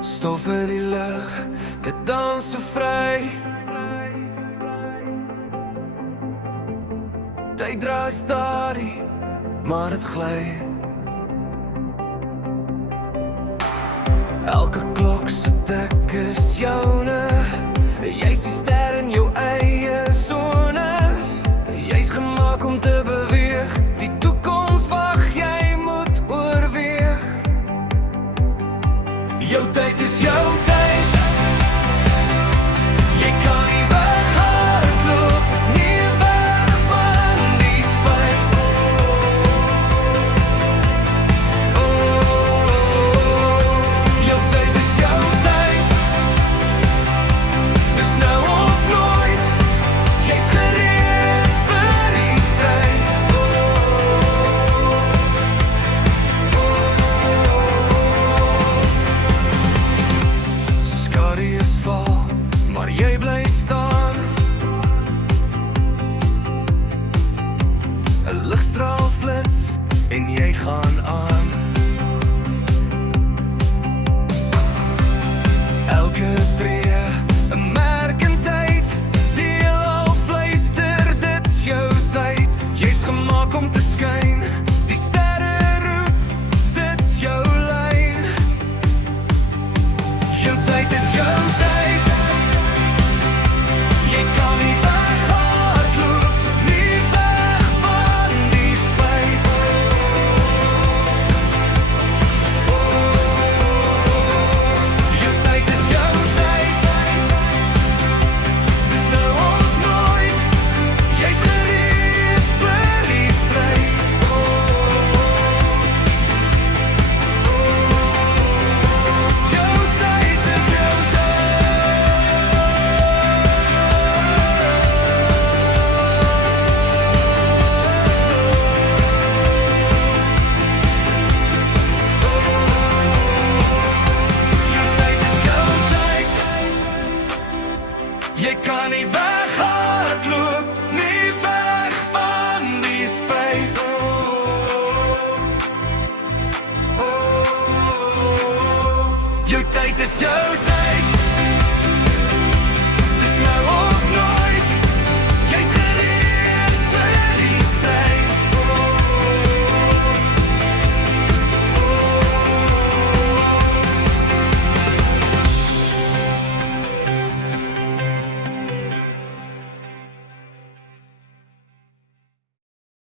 Stof in die lug, dit dans so vry. Tyd draai stadig, maar dit gly. Elke klok sit ek is joune. Jy's die ster in jou eie sones. Jy's gemaak om te beweeg. Die toekoms wag, jy moet oorweeg. Jou tyd is jou tyd. Jy kan nie weghardloop, nie weg van die spyt. Jou tyd is jou tyd. Dis nou of nooit. Jy's gereed vir die stryd. Skadu is val, maar jy bly staan. 'n Ligstraal flits en jy gaan aan. Elke tree 'n merk in tyd. Die al fluister, dit's jou tyd. Jy's gemaak om te skyn. Die sterre roep, dit's jou lyn. Jou tyd is jou tyd. Jy kan nie weghardloop, nie weg van die spyt. Jou tyd is jou tyd. Dis nou of nooit. Jy's gereed vir die stryd. Jou tyd is jou Jy kan nie weghardloop, nie weg van die spyt. Jou tyd is jou tyd.